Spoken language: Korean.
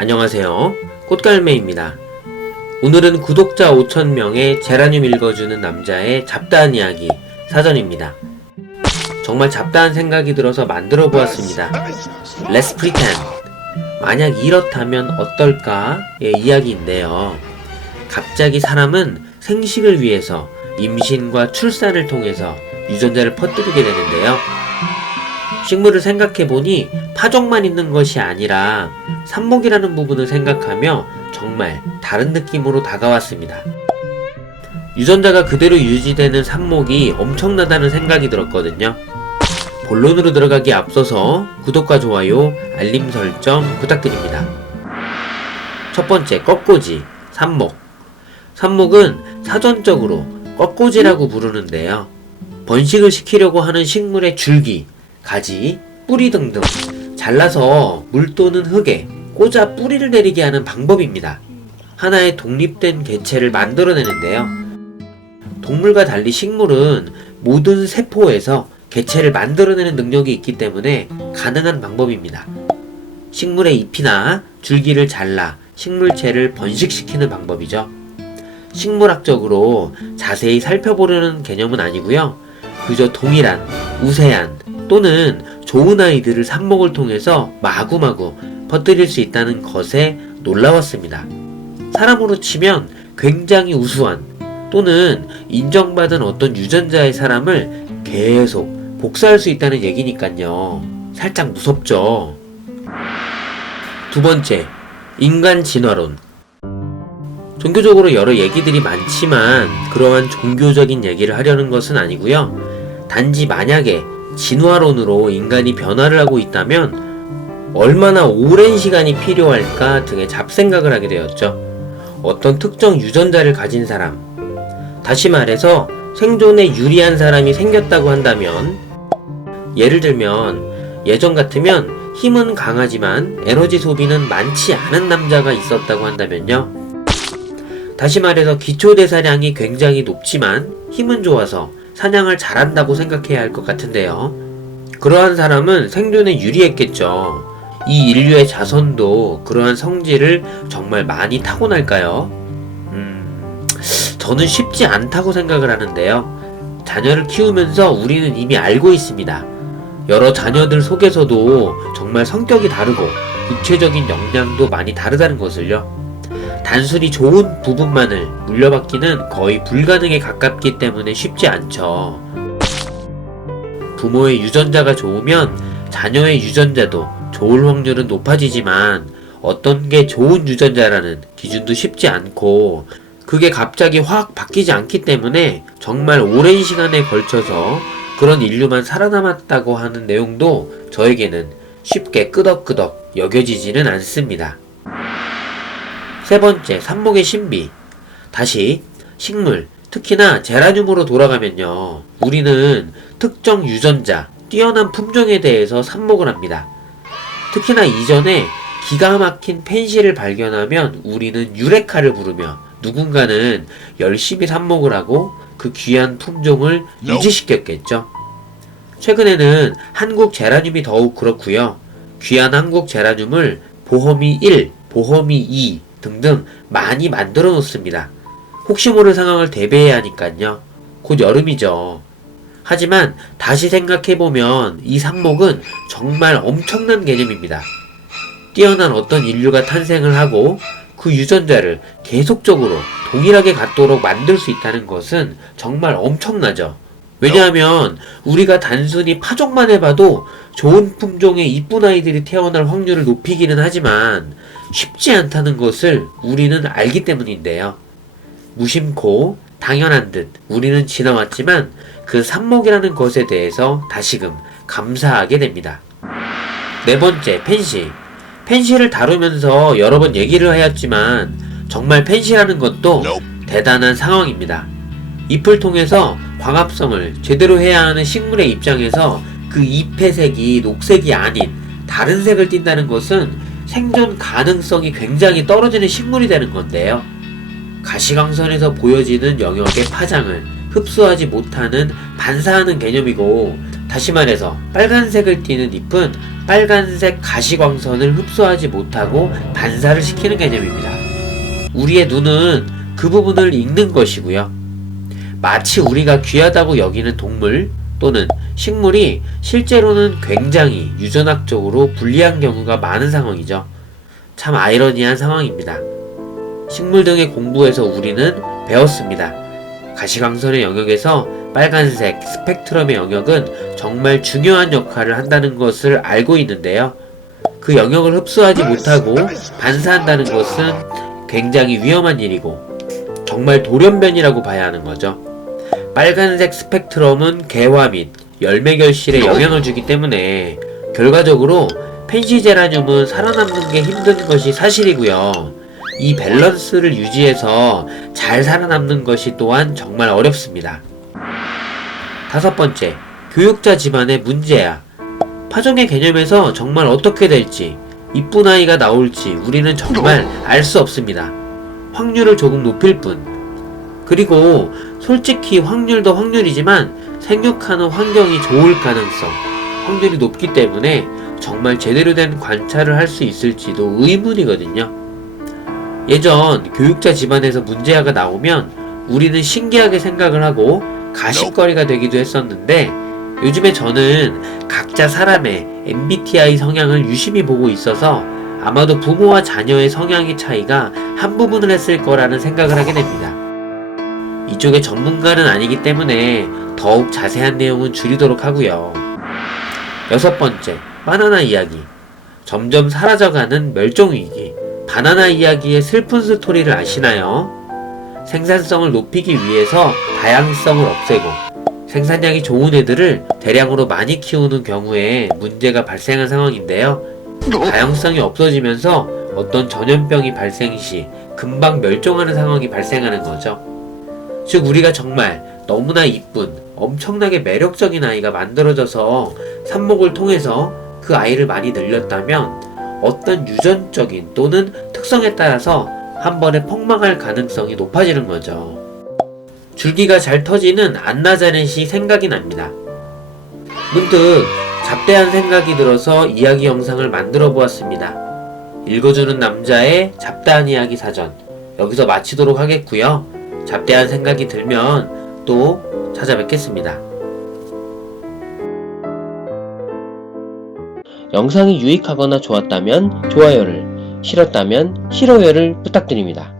안녕하세요. 꽃갈매입니다. 오늘은 구독자 5,000명의 제라늄 읽어주는 남자의 잡다한 이야기 사전입니다. 정말 잡다한 생각이 들어서 만들어 보았습니다. Let's pretend. 만약 이렇다면 어떨까의 이야기인데요. 갑자기 사람은 생식을 위해서 임신과 출산을 통해서 유전자를 퍼뜨리게 되는데요. 식물을 생각해보니 파종만 있는 것이 아니라 삽목이라는 부분을 생각하며 정말 다른 느낌으로 다가왔습니다. 유전자가 그대로 유지되는 삽목이 엄청나다는 생각이 들었거든요. 본론으로 들어가기 앞서서 구독과 좋아요, 알림 설정 부탁드립니다. 첫 번째, 꺾꽂이, 삽목. 삽목은 사전적으로 꺾꽂이라고 부르는데요. 번식을 시키려고 하는 식물의 줄기, 가지, 뿌리 등등 잘라서 물 또는 흙에 꽂아 뿌리를 내리게 하는 방법입니다. 하나의 독립된 개체를 만들어내는데요. 동물과 달리 식물은 모든 세포에서 개체를 만들어내는 능력이 있기 때문에 가능한 방법입니다. 식물의 잎이나 줄기를 잘라 식물체를 번식시키는 방법이죠. 식물학적으로 자세히 살펴보려는 개념은 아니고요. 그저 동일한, 우세한 또는 좋은 아이들을 삽목을 통해서 마구마구 퍼뜨릴 수 있다는 것에 놀라웠습니다. 사람으로 치면 굉장히 우수한 또는 인정받은 어떤 유전자의 사람을 계속 복사할 수 있다는 얘기니까요. 살짝 무섭죠. 두 번째, 인간 진화론. 종교적으로 여러 얘기들이 많지만 그러한 종교적인 얘기를 하려는 것은 아니고요. 단지 만약에 진화론으로 인간이 변화를 하고 있다면 얼마나 오랜 시간이 필요할까 등의 잡생각을 하게 되었죠. 어떤 특정 유전자를 가진 사람, 다시 말해서 생존에 유리한 사람이 생겼다고 한다면, 예를 들면 예전 같으면 힘은 강하지만 에너지 소비는 많지 않은 남자가 있었다고 한다면요. 다시 말해서 기초대사량이 굉장히 높지만 힘은 좋아서 사냥을 잘한다고 생각해야 할 것 같은데요. 그러한 사람은 생존에 유리했겠죠. 이 인류의 자손도 그러한 성질을 정말 많이 타고날까요? 저는 쉽지 않다고 생각을 하는데요. 자녀를 키우면서 우리는 이미 알고 있습니다. 여러 자녀들 속에서도 정말 성격이 다르고 육체적인 역량도 많이 다르다는 것을요. 단순히 좋은 부분만을 물려받기는 거의 불가능에 가깝기 때문에 쉽지 않죠. 부모의 유전자가 좋으면 자녀의 유전자도 좋을 확률은 높아지지만 어떤 게 좋은 유전자라는 기준도 쉽지 않고 그게 갑자기 확 바뀌지 않기 때문에 정말 오랜 시간에 걸쳐서 그런 인류만 살아남았다고 하는 내용도 저에게는 쉽게 끄덕끄덕 여겨지지는 않습니다. 세 번째, 삽목의 신비. 다시 식물, 특히나 제라늄으로 돌아가면요. 우리는 특정 유전자, 뛰어난 품종에 대해서 삽목을 합니다. 특히나 이전에 기가 막힌 펜시를 발견하면 우리는 유레카를 부르며 누군가는 열심히 삽목을 하고 그 귀한 품종을 유지시켰겠죠. 최근에는 한국 제라늄이 더욱 그렇고요. 귀한 한국 제라늄을 보험이 1, 보험이 2 등등 많이 만들어 놓습니다. 혹시 모를 상황을 대비해야 하니까요. 곧 여름이죠. 하지만 다시 생각해보면 이 삽목은 정말 엄청난 개념입니다. 뛰어난 어떤 인류가 탄생을 하고 그 유전자를 계속적으로 동일하게 갖도록 만들 수 있다는 것은 정말 엄청나죠. 왜냐하면 우리가 단순히 파종만 해봐도 좋은 품종의 이쁜 아이들이 태어날 확률을 높이기는 하지만 쉽지 않다는 것을 우리는 알기 때문인데요. 무심코 당연한 듯 우리는 지나왔지만 그 삽목이라는 것에 대해서 다시금 감사하게 됩니다. 네 번째, 펜시. 펜시를 다루면서 여러 번 얘기를 하였지만 정말 펜시라는 것도 대단한 상황입니다. 잎을 통해서 광합성을 제대로 해야 하는 식물의 입장에서 그 잎의 색이 녹색이 아닌 다른 색을 띈다는 것은 생존 가능성이 굉장히 떨어지는 식물이 되는 건데요. 가시광선에서 보여지는 영역의 파장을 흡수하지 못하는 반사하는 개념이고 다시 말해서 빨간색을 띠는 잎은 빨간색 가시광선을 흡수하지 못하고 반사를 시키는 개념입니다. 우리의 눈은 그 부분을 읽는 것이고요. 마치 우리가 귀하다고 여기는 동물 또는 식물이 실제로는 굉장히 유전학적으로 불리한 경우가 많은 상황이죠. 참 아이러니한 상황입니다. 식물 등의 공부에서 우리는 배웠습니다. 가시광선의 영역에서 빨간색 스펙트럼의 영역은 정말 중요한 역할을 한다는 것을 알고 있는데요. 그 영역을 흡수하지 못하고 반사한다는 것은 굉장히 위험한 일이고 정말 돌연변이라고 봐야 하는 거죠. 빨간색 스펙트럼은 개화 및 열매 결실에 영향을 주기 때문에 결과적으로 펜시제라늄은 살아남는 게 힘든 것이 사실이고요. 이 밸런스를 유지해서 잘 살아남는 것이 또한 정말 어렵습니다. 다섯 번째, 교육자 집안의 문제야. 파종의 개념에서 정말 어떻게 될지, 이쁜 아이가 나올지 우리는 정말 알 수 없습니다. 확률을 조금 높일 뿐. 그리고 솔직히 확률도 확률이지만 생육하는 환경이 좋을 가능성, 확률이 높기 때문에 정말 제대로 된 관찰을 할 수 있을지도 의문이거든요. 예전 교육자 집안에서 문제아가 나오면 우리는 신기하게 생각을 하고 가십거리가 되기도 했었는데 요즘에 저는 각자 사람의 MBTI 성향을 유심히 보고 있어서 아마도 부모와 자녀의 성향의 차이가 한 부분을 했을 거라는 생각을 하게 됩니다. 이쪽의 전문가는 아니기 때문에 더욱 자세한 내용은 줄이도록 하고요. 여섯 번째, 바나나 이야기. 점점 사라져가는 멸종위기. 바나나 이야기의 슬픈 스토리를 아시나요? 생산성을 높이기 위해서 다양성을 없애고 생산량이 좋은 애들을 대량으로 많이 키우는 경우에 문제가 발생한 상황인데요. 다양성이 없어지면서 어떤 전염병이 발생 시 금방 멸종하는 상황이 발생하는 거죠. 즉 우리가 정말 너무나 이쁜 엄청나게 매력적인 아이가 만들어져서 삽목을 통해서 그 아이를 많이 늘렸다면 어떤 유전적인 또는 특성에 따라서 한 번에 폭망할 가능성이 높아지는 거죠. 줄기가 잘 터지는 안나자렛이 생각이 납니다. 문득 잡대한 생각이 들어서 이야기 영상을 만들어 보았습니다. 읽어주는 남자의 잡다한 이야기 사전, 여기서 마치도록 하겠고요. 잡대한 생각이 들면 또 찾아뵙겠습니다. 영상이 유익하거나 좋았다면 좋아요를, 싫었다면 싫어요를 부탁드립니다.